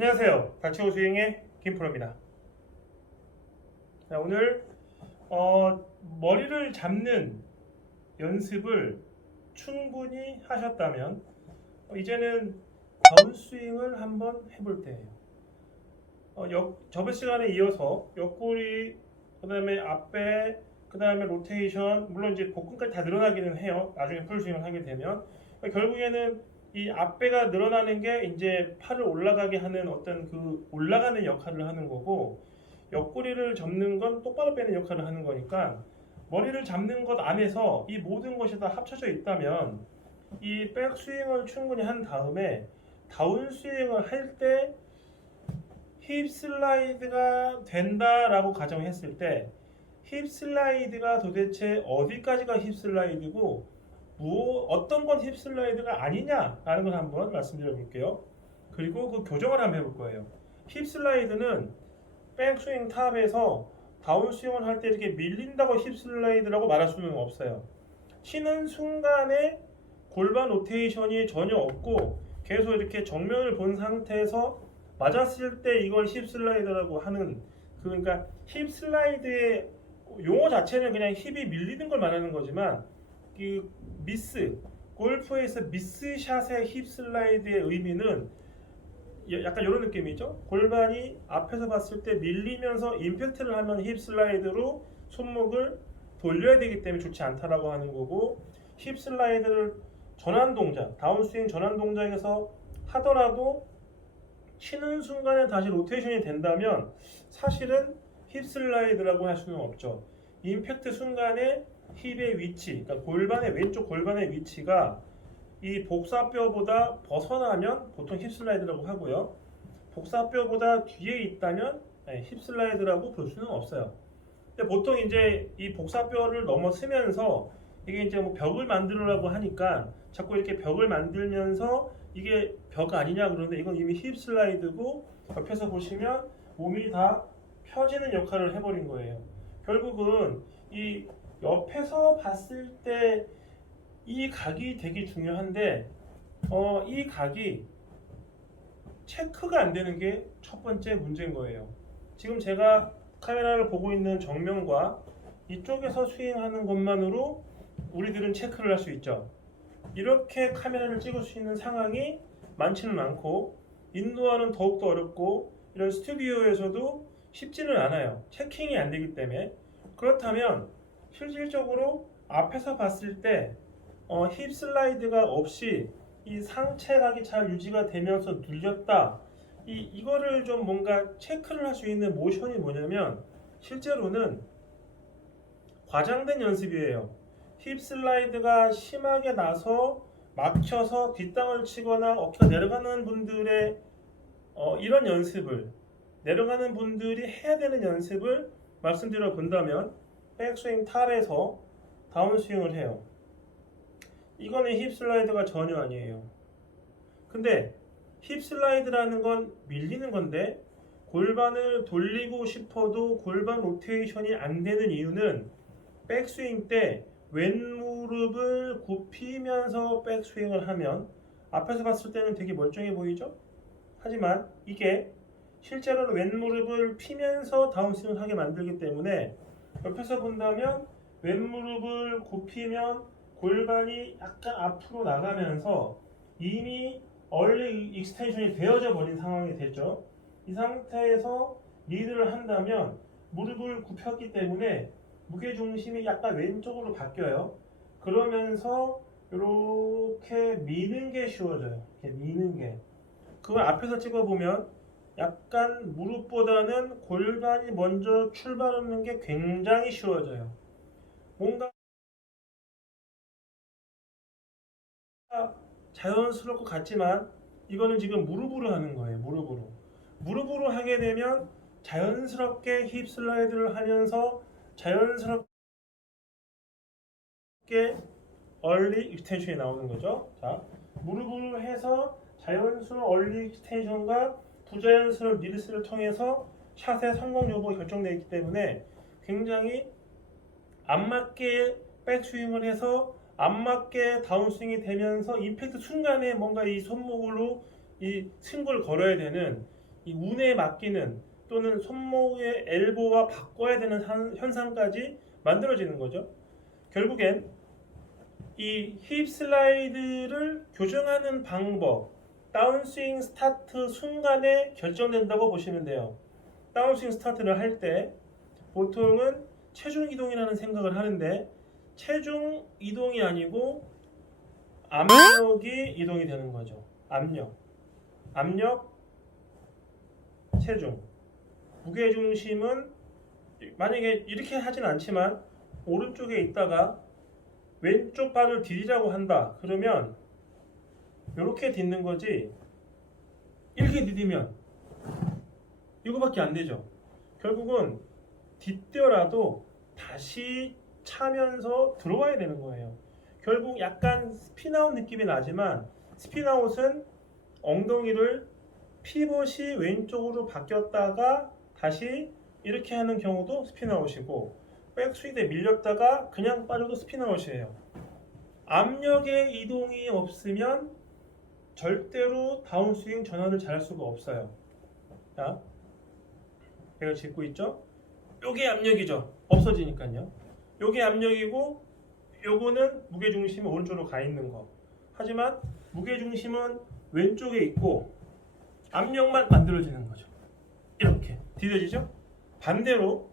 안녕하세요. 다치고 스윙의 김프로입니다. 자, 오늘 머리를 잡는 연습을 충분히 하셨다면 이제는 다운스윙을 한번 해볼 때예요. 저번 시간에 이어서 옆구리, 그 다음에 앞배, 그 다음에 로테이션, 물론 이제 복근까지 다 늘어나기는 해요. 나중에 풀스윙을 하게 되면 결국에는 이 앞배가 늘어나는 게 이제 팔을 올라가게 하는 어떤 그 올라가는 역할을 하는 거고, 옆구리를 접는 건 똑바로 빼는 역할을 하는 거니까 머리를 잡는 것 안에서 이 모든 것이 다 합쳐져 있다면 이 백스윙을 충분히 한 다음에 다운스윙을 할 때 힙 슬라이드가 된다라고 가정했을 때 힙 슬라이드가 도대체 어디까지가 힙 슬라이드고 어떤 건 힙 슬라이드가 아니냐라는 걸 한번 말씀드려 볼게요. 그리고 그 교정을 한번 해볼 거예요. 힙 슬라이드는 백스윙 탑에서 다운스윙을 할 때 이렇게 밀린다고 힙 슬라이드라고 말할 수는 없어요. 치는 순간에 골반 로테이션이 전혀 없고 계속 이렇게 정면을 본 상태에서 맞았을 때 이걸 힙 슬라이드라고 하는, 그러니까 힙 슬라이드의 용어 자체는 그냥 힙이 밀리는 걸 말하는 거지만 그 골프에서 미스샷의 힙 슬라이드의 의미는 약간 이런 느낌이죠. 골반이 앞에서 봤을 때 밀리면서 임팩트를 하면 힙 슬라이드로 손목을 돌려야 되기 때문에 좋지 않다라고 하는 거고, 힙 슬라이드를 전환 동작, 다운스윙 전환 동작에서 하더라도 치는 순간에 다시 로테이션이 된다면 사실은 힙 슬라이드라고 할 수는 없죠. 임팩트 순간에 힙의 위치, 그러니까 골반의 왼쪽 골반의 위치가 이 복사뼈보다 벗어나면 보통 힙 슬라이드라고 하고요. 복사뼈보다 뒤에 있다면 힙 슬라이드라고 볼 수는 없어요. 근데 보통 이제 이 복사뼈를 넘어서면서 이게 이제 뭐 벽을 만들으라고 하니까 자꾸 이렇게 벽을 만들면서 이게 벽 아니냐 그러는데 이건 이미 힙 슬라이드고, 옆에서 보시면 몸이 다 펴지는 역할을 해버린 거예요. 결국은 이 옆에서 봤을 때 이 각이 되게 중요한데 이 각이 체크가 안 되는 게 첫 번째 문제인 거예요. 지금 제가 카메라를 보고 있는 정면과 이쪽에서 스윙하는 것만으로 우리들은 체크를 할 수 있죠. 이렇게 카메라를 찍을 수 있는 상황이 많지는 않고 인도어는 더욱더 어렵고 이런 스튜디오에서도 쉽지는 않아요. 체킹이 안 되기 때문에. 그렇다면 실질적으로 앞에서 봤을 때 힙 슬라이드가 없이 이 상체각이 잘 유지가 되면서 눌렸다. 이거를 좀 뭔가 체크를 할 수 있는 모션이 뭐냐면 실제로는 과장된 연습이에요. 힙 슬라이드가 심하게 나서 막혀서 뒷땅을 치거나 어깨가 내려가는 분들의 이런 연습을, 내려가는 분들이 해야 되는 연습을 말씀드려 본다면 백스윙 탑에서 다운스윙을 해요. 이거는 힙 슬라이드가 전혀 아니에요. 근데 힙 슬라이드라는 건 밀리는 건데 골반을 돌리고 싶어도 골반 로테이션이 안 되는 이유는 백스윙 때 왼무릎을 굽히면서 백스윙을 하면 앞에서 봤을 때는 되게 멀쩡해 보이죠? 하지만 이게 실제로는 왼무릎을 피면서 다운스윙을 하게 만들기 때문에 옆에서 본다면 왼무릎을 굽히면 골반이 약간 앞으로 나가면서 이미 얼리 익스텐션이 되어져 버린 상황이 되죠. 이 상태에서 리드를 한다면 무릎을 굽혔기 때문에 무게중심이 약간 왼쪽으로 바뀌어요. 그러면서 이렇게 미는 게 쉬워져요. 이렇게 미는 게. 그걸 앞에서 찍어보면 약간 무릎보다는 골반이 먼저 출발하는 게 굉장히 쉬워져요. 뭔가 자연스러울 것 같지만 이거는 지금 무릎으로 하는 거예요. 무릎으로 하게 되면 자연스럽게 힙 슬라이드를 하면서 자연스럽게 얼리 익스텐션이 나오는 거죠. 자, 무릎으로 해서 자연스러운 얼리 익스텐션과 부자연스러운 리드스를 통해서 샷의 성공 여부가 결정되어 있기 때문에 굉장히 안 맞게 백스윙을 해서 안 맞게 다운스윙이 되면서 임팩트 순간에 뭔가 이 손목으로 이 승부를 걸어야 되는 이 운에 맡기는 또는 손목의 엘보와 바꿔야 되는 현상까지 만들어지는 거죠. 결국엔 이 힙 슬라이드를 교정하는 방법, 다운스윙 스타트 순간에 결정된다고 보시면 돼요. 다운스윙 스타트를 할 때 보통은 체중 이동이라는 생각을 하는데 체중 이동이 아니고 압력이 이동이 되는 거죠. 압력, 체중. 무게 중심은 만약에 이렇게 하진 않지만 오른쪽에 있다가 왼쪽 발을 디디라고 한다. 그러면 이렇게 딛는 거지. 이렇게 디디면 이거밖에 안 되죠. 결국은 딛더라도 다시 차면서 들어와야 되는 거예요. 결국 약간 스피나웃 느낌이 나지만 스피나웃은 엉덩이를 피벗이 왼쪽으로 바뀌었다가 다시 이렇게 하는 경우도 스피나웃이고 백스윙에 밀렸다가 그냥 빠져도 스피나웃이에요. 압력의 이동이 없으면 절대로 다운스윙 전환을 잘할 수가 없어요. 자, 배를 짚고 있죠? 요게 압력이죠. 없어지니까요. 요게 압력이고 요거는 무게중심이 오른쪽으로 가 있는 거. 하지만 무게중심은 왼쪽에 있고 압력만 만들어지는 거죠. 이렇게 디뎌지죠? 반대로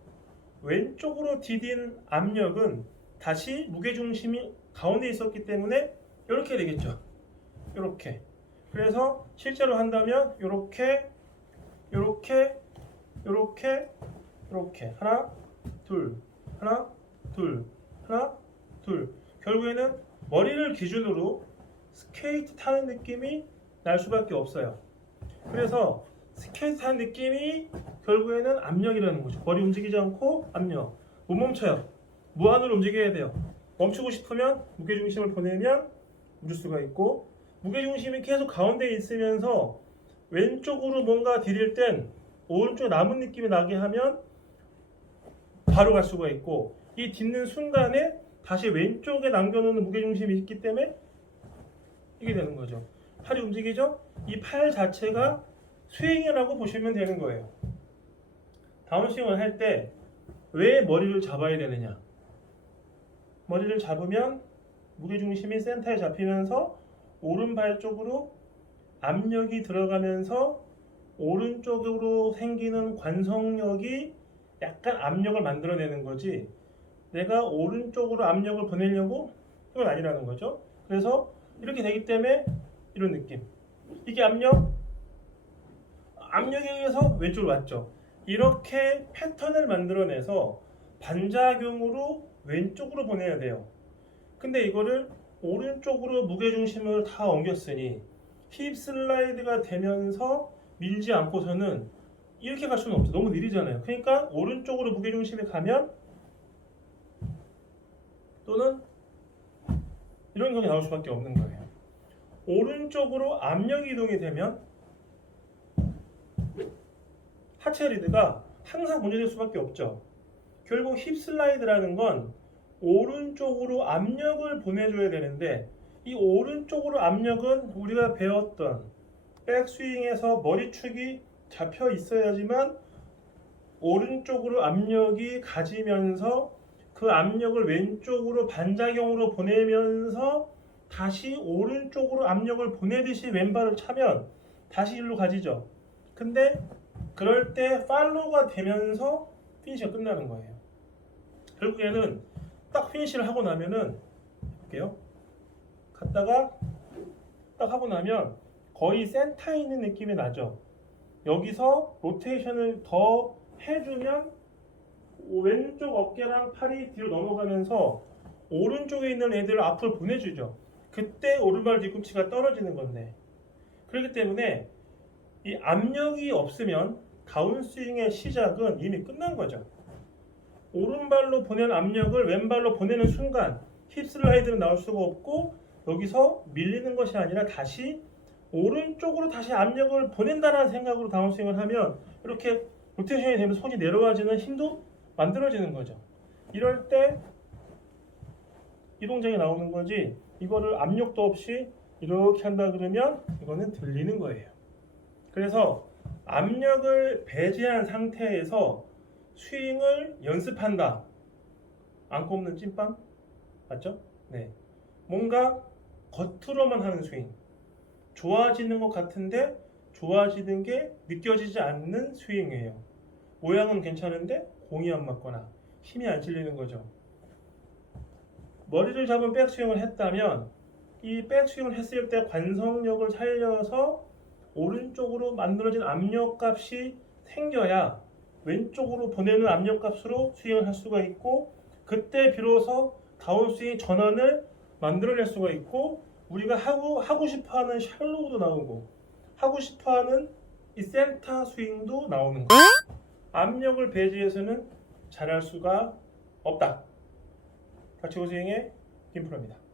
왼쪽으로 디딘 압력은 다시 무게중심이 가운데 있었기 때문에 이렇게 되겠죠. 이렇게. 그래서 실제로 한다면 이렇게 하나 둘 하나 둘 하나 둘. 결국에는 머리를 기준으로 스케이트 타는 느낌이 날 수밖에 없어요. 그래서 스케이트 타는 느낌이 결국에는 압력이라는 거죠. 머리 움직이지 않고 압력. 못 멈춰요. 무한으로 움직여야 돼요. 멈추고 싶으면 무게중심을 보내면 멈출 수가 있고 무게중심이 계속 가운데에 있으면서 왼쪽으로 뭔가 디딜 땐 오른쪽 남은 느낌이 나게 하면 바로 갈 수가 있고 이 딛는 순간에 다시 왼쪽에 남겨놓는 무게중심이 있기 때문에 이게 되는 거죠. 팔이 움직이죠? 이 팔 자체가 스윙이라고 보시면 되는 거예요. 다운스윙을 할 때 왜 머리를 잡아야 되느냐? 머리를 잡으면 무게중심이 센터에 잡히면서 오른발 쪽으로 압력이 들어가면서 오른쪽으로 생기는 관성력이 약간 압력을 만들어내는 거지 내가 오른쪽으로 압력을 보내려고 이건 아니라는 거죠. 그래서 이렇게 되기 때문에 이런 느낌. 이게 압력에 의해서 왼쪽으로 왔죠. 이렇게 패턴을 만들어내서 반작용으로 왼쪽으로 보내야 돼요. 근데 이거를 오른쪽으로 무게중심을 다 옮겼으니 힙 슬라이드가 되면서 밀지 않고서는 이렇게 갈 수는 없죠. 너무 느리잖아요. 그러니까 오른쪽으로 무게중심이 가면 또는 이런 경우가 나올 수밖에 없는 거예요. 오른쪽으로 압력 이동이 되면 하체 리드가 항상 문제될 수밖에 없죠. 결국 힙 슬라이드라는 건 오른쪽으로 압력을 보내줘야 되는데 이 오른쪽으로 압력은 우리가 배웠던 백스윙에서 머리축이 잡혀 있어야지만 오른쪽으로 압력이 가지면서 그 압력을 왼쪽으로 반작용으로 보내면서 다시 오른쪽으로 압력을 보내듯이 왼발을 차면 다시 일로 가지죠. 근데 그럴 때 팔로우가 되면서 피니시가 끝나는 거예요. 결국에는 딱 피니시를 하고 나면은 볼게요. 갔다가 딱 하고 나면 거의 센터에 있는 느낌이 나죠. 여기서 로테이션을 더 해주면 왼쪽 어깨랑 팔이 뒤로 넘어가면서 오른쪽에 있는 애들을 앞으로 보내주죠. 그때 오른발 뒤꿈치가 떨어지는 건데 그렇기 때문에 이 압력이 없으면 다운스윙의 시작은 이미 끝난 거죠. 오른발로 보낸 압력을 왼발로 보내는 순간 힙 슬라이드는 나올 수가 없고 여기서 밀리는 것이 아니라 다시 오른쪽으로 다시 압력을 보낸다는 생각으로 다운스윙을 하면 이렇게 로테이션이 되면서 손이 내려와지는 힘도 만들어지는 거죠. 이럴 때 이 동작이 나오는 거지 이거를 압력도 없이 이렇게 한다 그러면 이거는 들리는 거예요. 그래서 압력을 배제한 상태에서 스윙을 연습한다. 안 꼽는 찐빵? 맞죠? 네. 뭔가 겉으로만 하는 스윙. 좋아지는 것 같은데 좋아지는 게 느껴지지 않는 스윙이에요. 모양은 괜찮은데 공이 안 맞거나 힘이 안 실리는 거죠. 머리를 잡은 백스윙을 했다면 이 백스윙을 했을 때 관성력을 살려서 오른쪽으로 만들어진 압력값이 생겨야 왼쪽으로 보내는 압력값으로 스윙을 할 수가 있고, 그때 비로소 다운스윙 전환을 만들어낼 수가 있고, 우리가 하고 싶어하는 샬로우도 나오고 하고 싶어하는 이 센터 스윙도 나오는 거예요. 압력을 배제해서는 잘할 수가 없다. 닥치고 스윙의 김프로입니다.